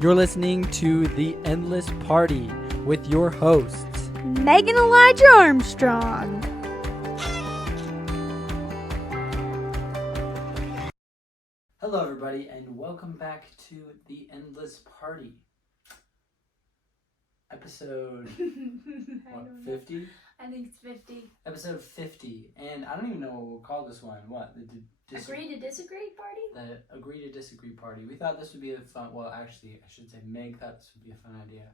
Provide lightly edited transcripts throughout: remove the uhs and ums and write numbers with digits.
You're listening to The Endless Party with your hosts, Meg and Elijah Armstrong. Hello everybody and welcome back to The Endless Party. Episode, what, 50? I think it's 50. Episode 50, and I don't even know what we'll call this one. What? Agree to disagree party? The Agree to Disagree Party. We thought this would be a fun, well actually I should say Meg thought this would be a fun idea,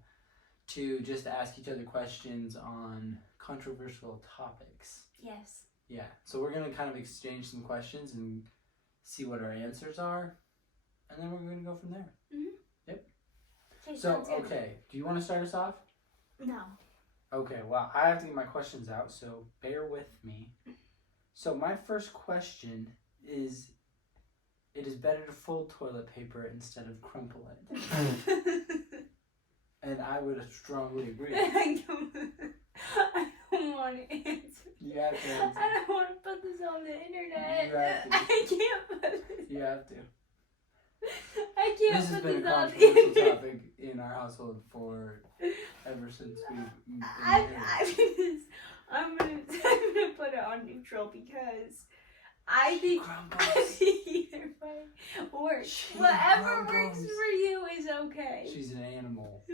to just ask each other questions on controversial topics. Yes. Yeah, so we're going to kind of exchange some questions and see what our answers are, and then we're going to go from there. Mm-hmm. Yep. Okay, So, okay, do you want to start us off? No. Okay, well, I have to get my questions out, so bear with me. So my first question is, it is better to fold toilet paper instead of crumple it. And I would strongly agree. I don't want to answer. You have to answer. I don't want to put this on the internet. You have to. I can't put this. You have to. I can't This has put been a this on the controversial internet. topic in our household for ever since we've been I'm gonna put it on neutral because I think either way works. She Whatever crumbles. works for you is okay. She's an animal.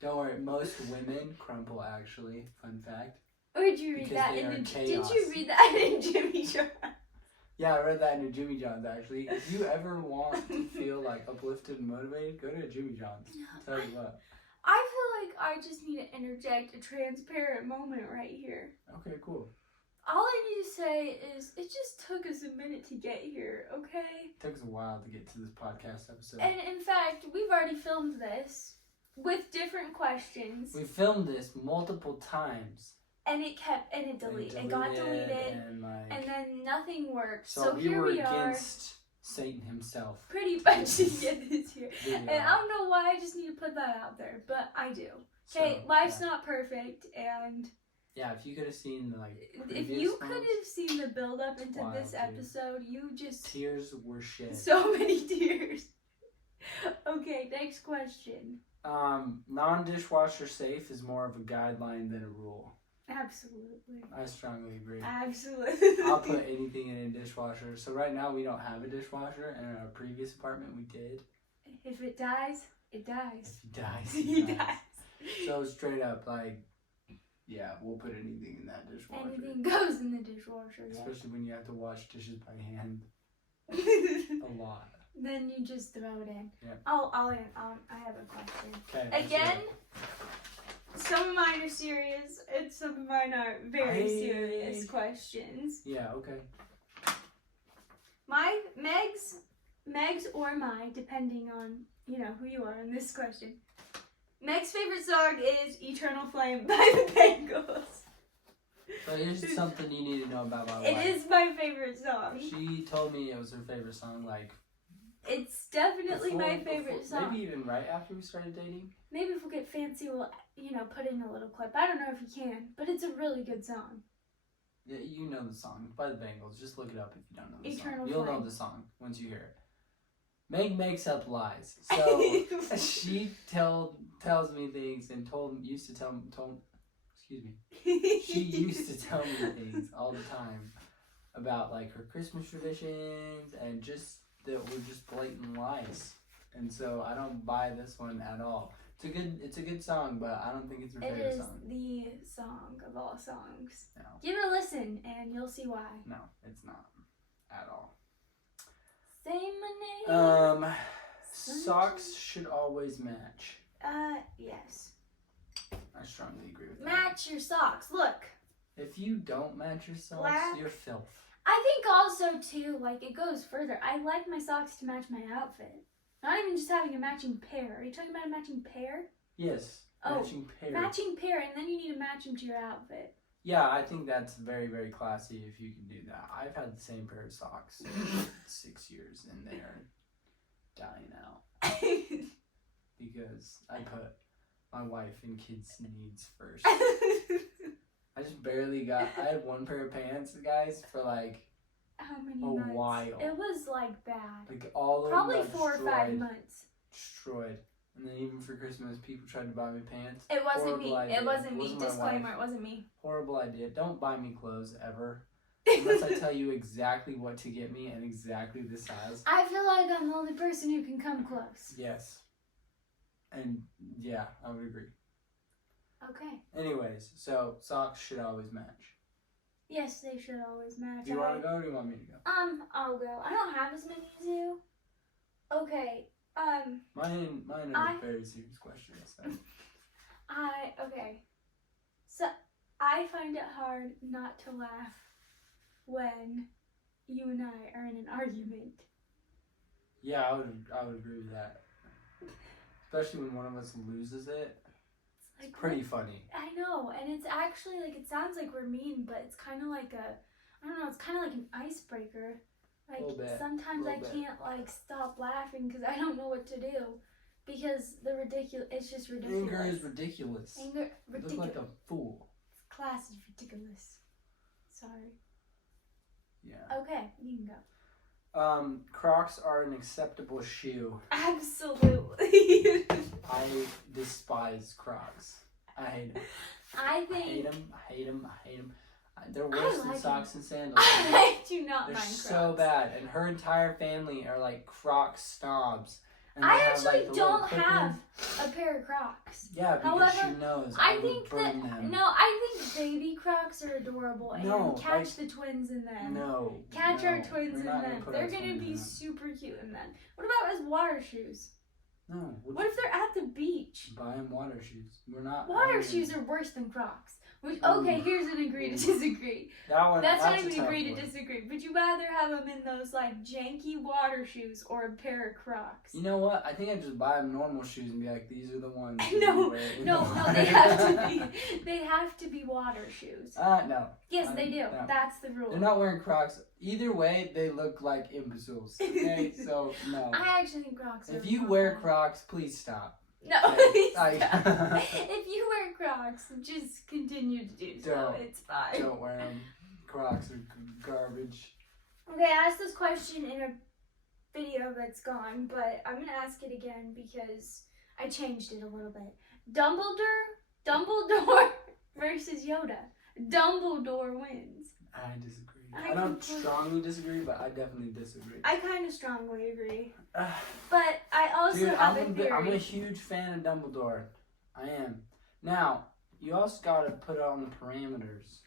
Don't worry, most women crumple actually. Fun fact. Where'd you read Because that they in are the? chaos. Did you read that in Jimmy John? Yeah, I read that in a Jimmy John's actually. If you ever want to feel like uplifted and motivated, go to a Jimmy John's. Tell you what. I feel like I just need to interject a transparent moment right here. Okay, cool. All I need to say is it just took us a minute to get here, okay? It took us a while to get to this podcast episode. And in fact, we've already filmed this with different questions. We filmed this multiple times. And it deleted. It got deleted. And then nothing worked. So we here were we are. against Satan himself. Pretty much to get this here. And Yeah. I don't know why, I just need to put that out there. But I do. Okay, So, life's yeah. not perfect, and Yeah, if you could have seen the if you could have seen the build up into Wild, this dude. episode, you just tears were shed. so many tears. Okay, next question. Non-dishwasher safe is more of a guideline than a rule. Absolutely. I strongly agree. Absolutely. I'll put anything in a dishwasher. So right now we don't have a dishwasher, and in our previous apartment we did. If it dies, it dies. If he dies, He dies. So straight up, like, yeah, we'll put anything in that dishwasher. Anything goes in the dishwasher, yeah. Especially when you have to wash dishes by hand a lot. Then you just throw it in. Yeah. I have a question. Okay. Again, some of mine are serious, and some of mine are very serious questions. Yeah. Okay. My Meg's or my, depending on who you are in this question. Meg's favorite song is "Eternal Flame" by the Bengals. So here's something you need to know about my wife. It is my favorite song. She told me it was her favorite song, like. It's definitely my favorite song. Maybe even right after we started dating. Maybe if we get fancy, we'll put in a little clip. I don't know if you can, but it's a really good song. Yeah, you know the song by the Bengals. Just look it up if you don't know the Eternal song. You'll Flame. know the song once you hear it. Meg makes up lies. So she tells me things and used to tell me things all the time about like her Christmas traditions and just that were just blatant lies. And so I don't buy this one at all. It's a good song, but I don't think it's her favorite song. It is the song of all songs. No. Give it a listen and you'll see why. No, it's not at all. Say my name. Socks should always match. Yes. I strongly agree with that. Match your socks. Look. If you don't match your socks, Black. you're filth. I think also too, like it goes further. I like my socks to match my outfit. Not even just having a matching pair. Are you talking about a matching pair? Yes. Oh, matching pair. Matching pair, and then you need to match them to your outfit. Yeah, I think that's very, very classy if you can do that. I've had the same pair of socks for 6 years, and they are dying out. Because I put my wife and kids' needs first. I just barely I had one pair of pants, guys, for like How many a months? while. It was like bad. Like all of Probably them got 4 or 5 destroyed. months. destroyed. And then even for Christmas, people tried to buy me pants. It wasn't me. Idea. It wasn't me. my Disclaimer, wife. it wasn't me. Horrible idea. Don't buy me clothes ever. Unless I tell you exactly what to get me and exactly the size. I feel like I'm the only person who can come close. Yes. And yeah, I would agree. Okay. Anyways, so socks should always match. Yes, they should always match. Do you want to go or do you want me to go? I'll go. I don't have as many as you. Okay. Mine are very serious questions. So. Okay. So I find it hard not to laugh when you and I are in an argument. Yeah, I would agree with that. Especially when one of us loses it. It's pretty funny. I know, and it's actually like, it sounds like we're mean, but it's kind of like I don't know, it's kind of like an icebreaker. Like, sometimes I can't, like, stop laughing because I don't know what to do. Because it's just ridiculous. Anger is ridiculous. Ridiculous. You look like a fool. Class is ridiculous. Sorry. Yeah. Okay, you can go. Crocs are an acceptable shoe. Absolutely. I despise Crocs. I hate them. I think... I hate them. They're worse than socks and sandals. I do not They're mind Crocs. so bad. And her entire family are like Croc snobs. And I actually don't have ones. a pair of Crocs. Yeah, because however, she knows I would think burn them. No, I think baby Crocs are adorable. And catch the twins in them. No. Catch our twins in them. They're going to be super cute in them. What about as water shoes? No. What if they're at the beach? Buy them water shoes. We're not. Water shoes are worse than Crocs. Okay, here's an agree to disagree. That's not even agree to disagree. Would you rather have them in those like janky water shoes or a pair of Crocs? You know what? I think I'd just buy them normal shoes and be like, these are the ones. No, they have to be water shoes. No. Yes, they do. No. That's the rule. They're not wearing Crocs. Either way, they look like imbeciles. Okay, so no. I actually think Crocs are If you wear Crocs, please stop. No, if you wear Crocs, just continue to do so. It's fine. Don't wear them. Crocs are garbage. Okay, I asked this question in a video that's gone, but I'm going to ask it again because I changed it a little bit. Dumbledore versus Yoda. Dumbledore wins. I disagree. I don't strongly disagree, but I definitely disagree. I kind of strongly agree. But I also have a theory. I'm a huge fan of Dumbledore. I am. Now, you also got to put it on the parameters.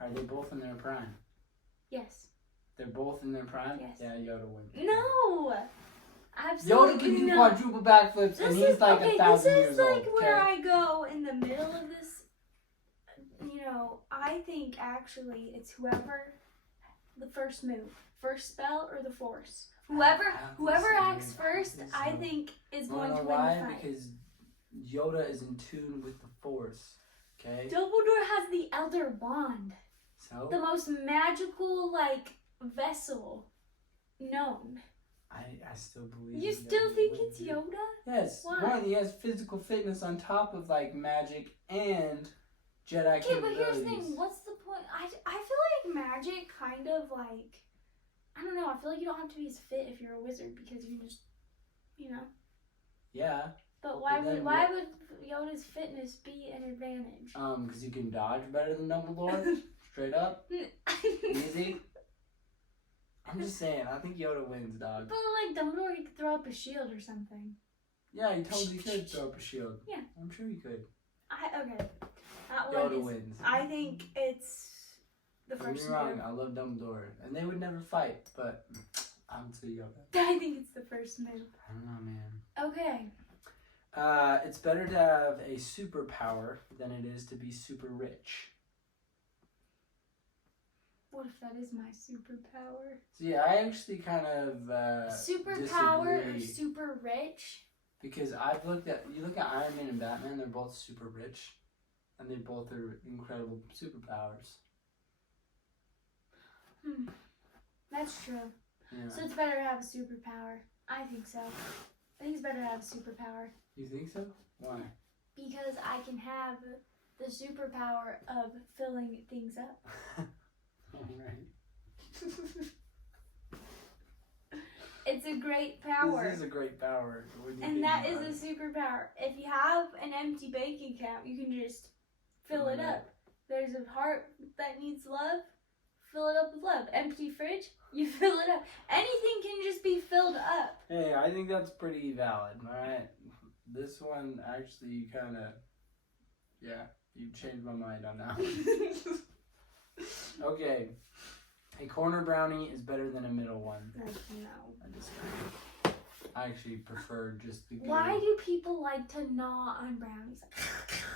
Are they both in their prime? Yes. They're both in their prime? Yes. Yeah, Yoda wins. No! Absolutely Yoda can do quadruple backflips, and he's like 1,000 years old. This is like where I go in the middle of this. I think actually it's whoever the first move, first spell or the force. Whoever acts first, I think is going to win the fight. Because Yoda is in tune with the force. Okay. Dumbledore has the Elder Wand. So? The most magical vessel known. I still believe. You still think it's Yoda? Yes. Why? One, he has physical fitness on top of magic and Jedi capabilities. Okay, but here's the thing. What's the point? I feel like magic kind of I don't know. I feel like you don't have to be as fit if you're a wizard because you just, Yeah. But why would Yoda's fitness be an advantage? Because you can dodge better than Dumbledore. Straight up. Easy. I'm just saying. I think Yoda wins, dog. But Dumbledore, he could throw up a shield or something. Yeah, he totally could throw up a shield. Yeah. I'm sure he could. Okay. Yoda wins. I think it's the first. Don't get me wrong, I love Dumbledore, and they would never fight, but I'm to Yoda. I think it's the first move. I don't know, man. Okay. It's better to have a superpower than it is to be super rich. What if that is my superpower? See, I actually kind of superpower disagree. Or super rich? Because you look at Iron Man and Batman, they're both super rich. And they both are incredible superpowers. That's true. Yeah. So it's better to have a superpower. I think so. I think it's better to have a superpower. You think so? Why? Because I can have the superpower of filling things up. Alright. It's a great power. This is a great power. And that is a superpower. If you have an empty bank account, you can just fill it up. There's a heart that needs love, fill it up with love. Empty fridge, you fill it up. Anything can just be filled up. Hey, I think that's pretty valid, alright? This one, actually, you kind of, you changed my mind on that one. Okay. A corner brownie is better than a middle one. No. I disagree. I actually prefer just the good. Why do people like to gnaw on brownies?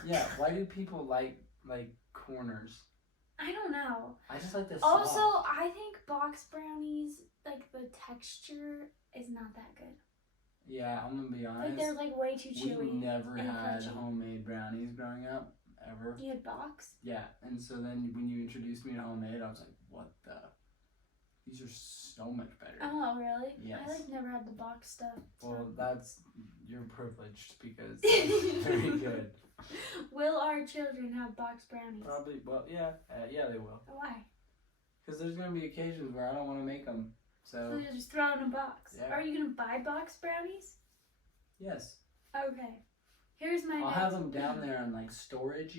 Yeah, why do people like corners? I don't know. I just like the Also, soft. I think box brownies, like the texture is not that good. Yeah, I'm gonna be honest. Like they're like way too chewy. We never and had crunchy. homemade brownies growing up, ever. You had box? Yeah, and so then when you introduced me to homemade, I was like, what the? These are so much better. Oh, really? Yes. I like never had the box stuff. So. Well, you're privileged because it's very good. Will our children have box brownies? Probably, well, yeah, they will. Why? Because there's going to be occasions where I don't want to make them, So so. you just throw it in a box. Yeah. Are you going to buy box brownies? Yes. Okay. Here's my I'll next. have them down there on like storage,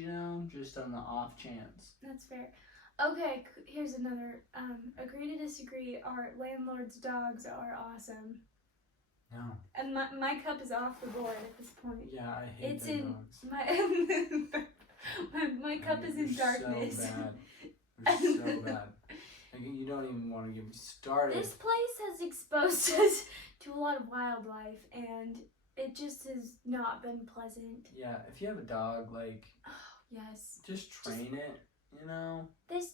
just on the off chance. That's fair. Okay, here's another. Agree to disagree. Our landlord's dogs are awesome. No. And my cup is off the board at this point. Yeah, I hate It's their in dogs. my cup is in darkness. So bad. They're so bad. Like, you don't even want to get me started. This place has exposed us to a lot of wildlife, and it just has not been pleasant. Yeah, if you have a dog, Yes. just train it, These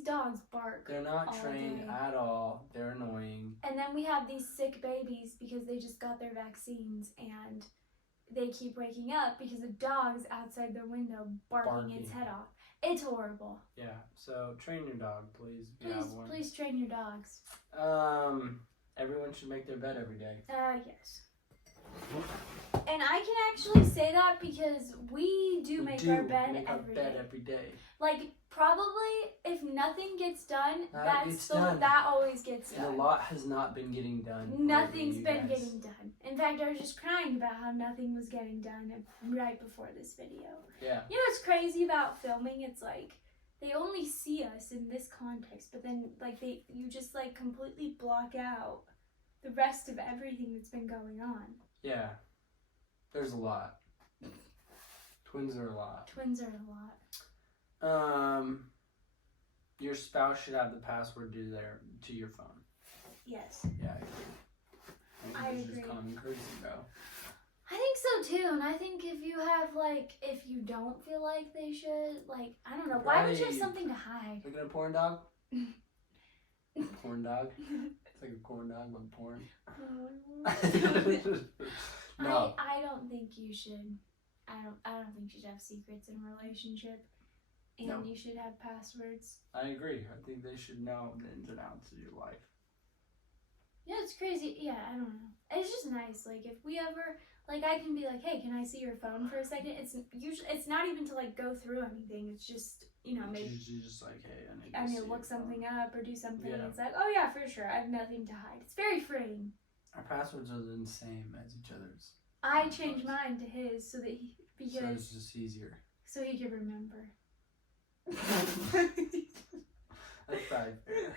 dogs bark. They're not all trained day. at all. They're annoying. And then we have these sick babies because they just got their vaccines, and they keep waking up because the dog's outside their window barking its head off. It's horrible. Yeah, so train your dog, please. If you have one. Please train your dogs. Everyone should make their bed every day. Yes. And I can actually say that because we do make our bed every day. Like, probably if nothing gets done, done. that always gets And done. a lot has not been getting done. Nothing's been getting done. In fact, I was just crying about how nothing was getting done right before this video. Yeah. You know what's crazy about filming? It's like they only see us in this context, but then you just completely block out the rest of everything that's been going on. Yeah. There's a lot. Twins are a lot. Your spouse should have the password to your phone. Yes. Yeah, I agree. agree. Just common courtesy, though. I think so too, and I think if you have if you don't feel like they should, I don't know, why would you have something to hide? Looking at a porn dog? Corn dog? It's like a corn dog with porn. No. I don't think you should. I don't think you should have secrets in a relationship, and No. you should have passwords. I agree. I think they should know the ins and outs of your life. Yeah, it's crazy. Yeah, I don't know. It's just nice. If we ever, I can be like, hey, can I see your phone for a second? It's not even to go through anything. It's just, maybe You're just like, hey, I need to look something up or do something. Yeah. It's like, oh yeah, for sure. I have nothing to hide. It's very freeing. Our passwords are the same as each other's. I changed mine to his so that So it's just easier. so he could remember. That's probably fair.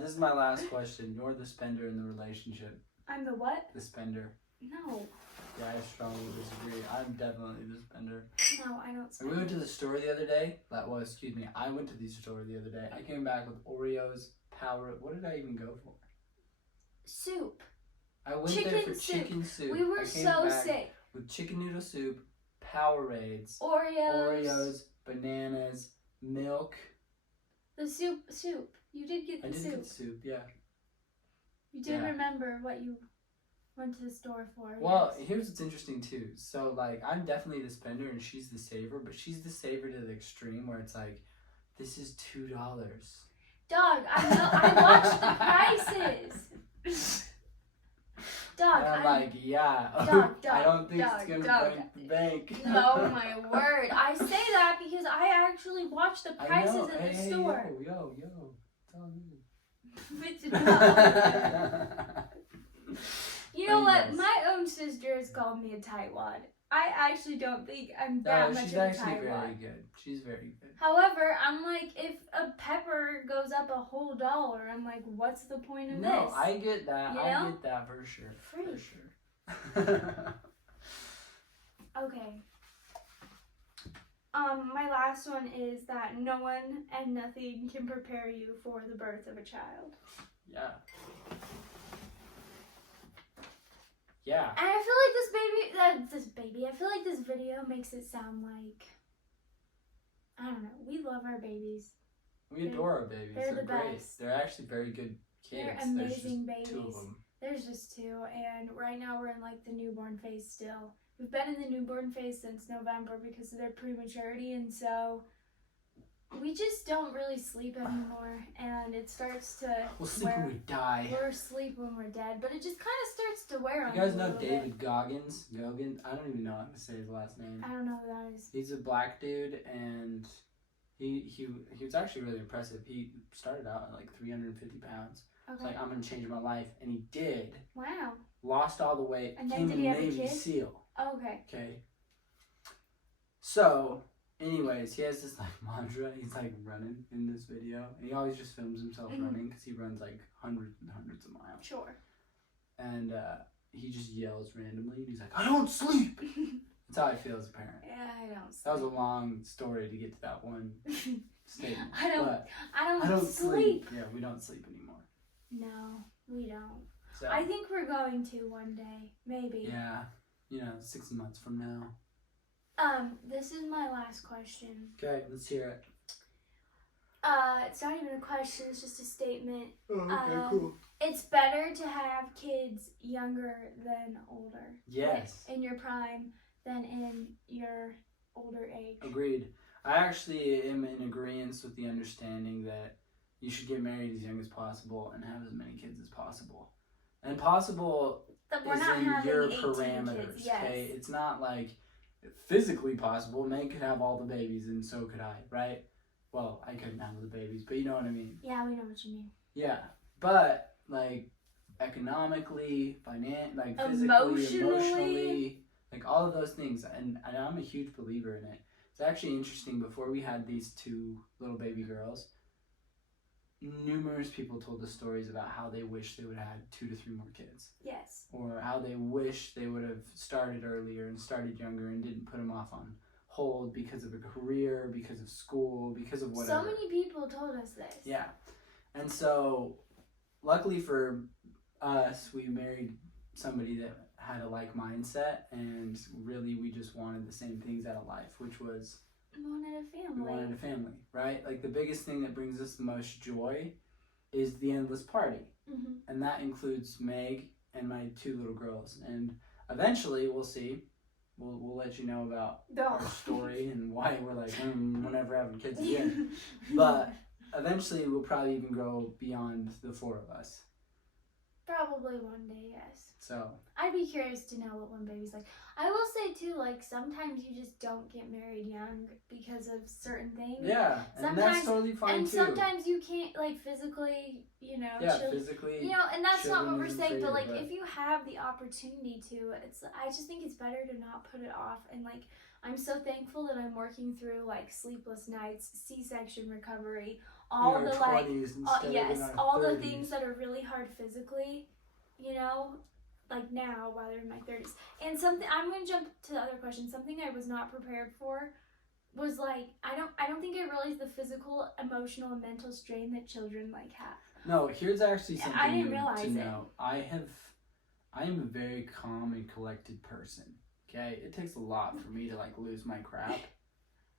This is my last question. You're the spender in the relationship. I'm the what? The spender. No. Yeah, I strongly disagree. I'm definitely the spender. No, I don't And spend. we went to the store the other day. I went to the store the other day. I came back with Oreos, Power. What did I even go for? Soup. I went Chicken there for soup. chicken soup. We were I came so back sick. with chicken noodle soup, Powerades, Oreos. bananas, milk. The soup. You did get I the did soup. get soup, yeah. You did Yeah. remember what you went to the store for. Well, yes. here's what's interesting too. So I'm definitely the spender and she's the saver, but she's the saver to the extreme where it's this is $2. Dog, I know. I watched the prices. Dog, And I'm yeah. Dog, I don't think dog, it's gonna dog. break the bank. Oh my word! I say that because I actually watched the I prices know. at the Hey, store. Yo. It's all good. Which is not. You know what? My own sister has called me a tightwad. I actually don't think I'm that much of a tightwad. She's actually very good. She's very good. However, I'm like, if a pepper goes up a whole $1, I'm like, what's the point of this? No, I get that. You know? I get that for sure. For sure. Okay. My last one is that no one and nothing can prepare you for the birth of a child. Yeah. Yeah. And I feel like I feel like this video makes it sound like, I don't know, we love our babies. We adore our babies. They're the great. Best. They're actually very good kids. They're amazing babies. 2 of them. There's just 2, and right now we're in like the newborn phase still. We've been in the newborn phase since November because of their prematurity, and so we just don't really sleep anymore, and it starts to... We'll sleep when we die. We'll sleep when we're dead, but it just kind of starts to wear on you guys know David Goggins? Goggins? I don't even know how to say his last name. I don't know who that is. He's a black dude, and he was actually really impressive. He started out at like 350 pounds. Okay. It's like, I'm going to change my life, and he did. Wow. Lost all the weight, and became a Navy SEAL. Oh, okay. Okay. So... anyways, he has this like mantra. He's like running in this video, and he always just films himself running because he runs like hundreds and hundreds of miles. Sure. And he just yells randomly, and he's like, "I don't sleep." That's how I feel as a parent. Yeah, I don't sleep. That was a long story to get to that one statement. I don't sleep. Yeah, we don't sleep anymore. No, we don't. So, I think we're going to one day, maybe. Yeah, 6 months from now. This is my last question. Okay, let's hear it. It's not even a question, it's just a statement. Oh, okay, cool. It's better to have kids younger than older. Yes. In your prime than in your older age. Agreed. I actually am in agreement with the understanding that you should get married as young as possible and have as many kids as possible. And possible is in your parameters, kids, yes. Okay? It's not like physically possible. Meg could have all the babies, and so could I, right? Well, I couldn't have the babies, but you know what I mean. Yeah, we know what you mean. Yeah, but like economically, like physically, emotionally, like all of those things, and I'm a huge believer in it. It's actually interesting. Before we had these 2 little baby girls, numerous people told us stories about how they wish they would have had 2 to 3 more kids. Yes. Or how they wish they would have started earlier and started younger and didn't put them off on hold because of a career, because of school, because of whatever. So many people told us this. Yeah. And so, luckily for us, we married somebody that had a like mindset, and really we just wanted the same things out of life, which was... We wanted a family. We wanted a family, right? Like the biggest thing that brings us the most joy is the endless party. Mm-hmm. And that includes Meg and my 2 little girls. And eventually, we'll see. We'll let you know about our story and why we're like, we're never having kids again. But eventually, we'll probably even grow beyond the 4 of us. Probably one day, yes. So I'd be curious to know what one baby's like. I will say too, like sometimes you just don't get married young because of certain things. Yeah, and that's totally fine and too. And sometimes you can't, like physically, Yeah, physically. And that's not what we're saying. But like, if you have the opportunity to, I just think it's better to not put it off. And like, I'm so thankful that I'm working through like sleepless nights, C-section recovery, all the like, all the things that are really hard physically, like now while they're in my 30s. And something, I'm going to jump to the other question. Something I was not prepared for was like, I don't think I realized the physical, emotional, and mental strain that children like have. No, here's actually something I didn't realize to know. I am a very calm and collected person. Okay, it takes a lot for me to like lose my crap.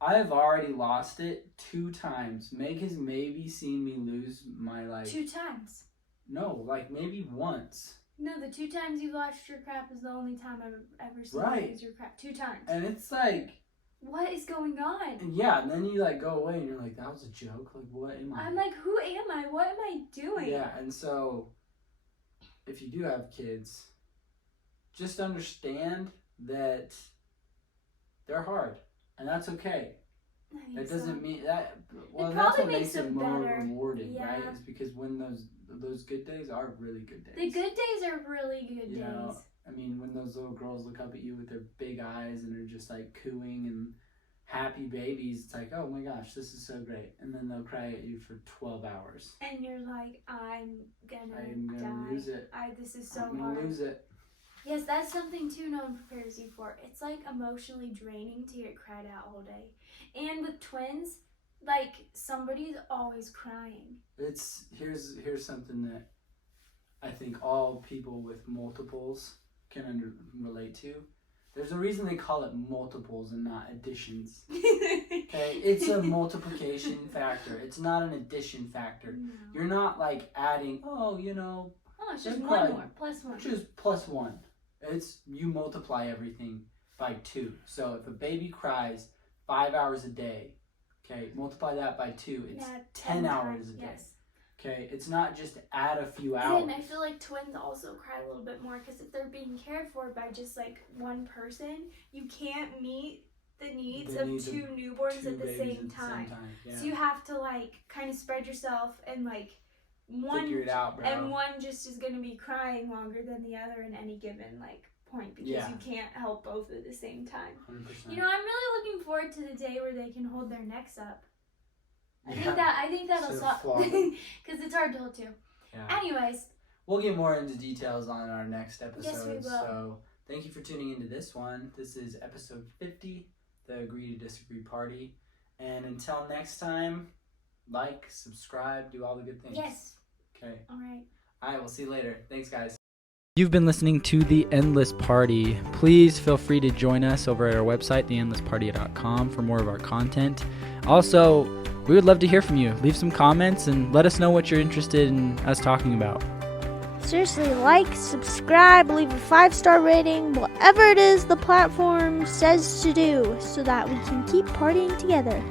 I have already lost it 2 times. Meg has maybe seen me lose my 2 times. No, like maybe once. No, the 2 times you lost your crap is the only time I've ever seen you lose your crap. 2 times. And it's like, what is going on? And yeah, and then you like go away and you're like, that was a joke. Like, what am I? I'm like, who am I? What am I doing? Yeah, and so if you do have kids, just understand that they're hard, and that's okay. That doesn't mean that. Well, that's what makes it more rewarding, right? Is because when those those good days are really good days. The good days are really good you days. Know, I mean, when those little girls look up at you with their big eyes and are just like cooing and happy babies, it's like, oh my gosh, this is so great. And then they'll cry at you for 12 hours. And you're like, I'm gonna die. Lose it. This is so I'm hard. gonna lose it. Yes, that's something too no one prepares you for. It's like emotionally draining to get cried out all day. And with twins, like somebody's always crying. Here's something that I think all people with multiples can relate to. There's a reason they call it multiples and not additions. Okay, it's a multiplication factor. It's not an addition factor. No. You're not like adding. Oh, it's just one more plus one. Just plus one. It's you multiply everything by 2. So if a baby cries 5 hours a day, okay, multiply that by 2. It's 10 hours a day. Yes. Okay, it's not just add a few hours. And I feel like twins also cry a little bit more because if they're being cared for by just like one person, you can't meet the needs of 2 newborns at the same time. Yeah. So you have to like kind of spread yourself and like one figure it out, bro. And one just is going to be crying longer than the other in any given like point because you can't help both at the same time. 100%. I'm really looking forward to the day where they can hold their necks up. I think that'll stop because it's hard to hold too. Yeah. Anyways, we'll get more into details on our next episode. Yes, we will. So thank you for tuning into this one. This is episode 50, the Agree to Disagree Party. And until next time, like, subscribe, do all the good things. Yes. Okay. All right. We'll see you later. Thanks, guys. You've been listening to The Endless Party. Please feel free to join us over at our website, theendlessparty.com, for more of our content. Also, we would love to hear from you. Leave some comments and let us know what you're interested in us talking about. Seriously, like, subscribe, leave a 5-star rating, whatever it is the platform says to do, so that we can keep partying together.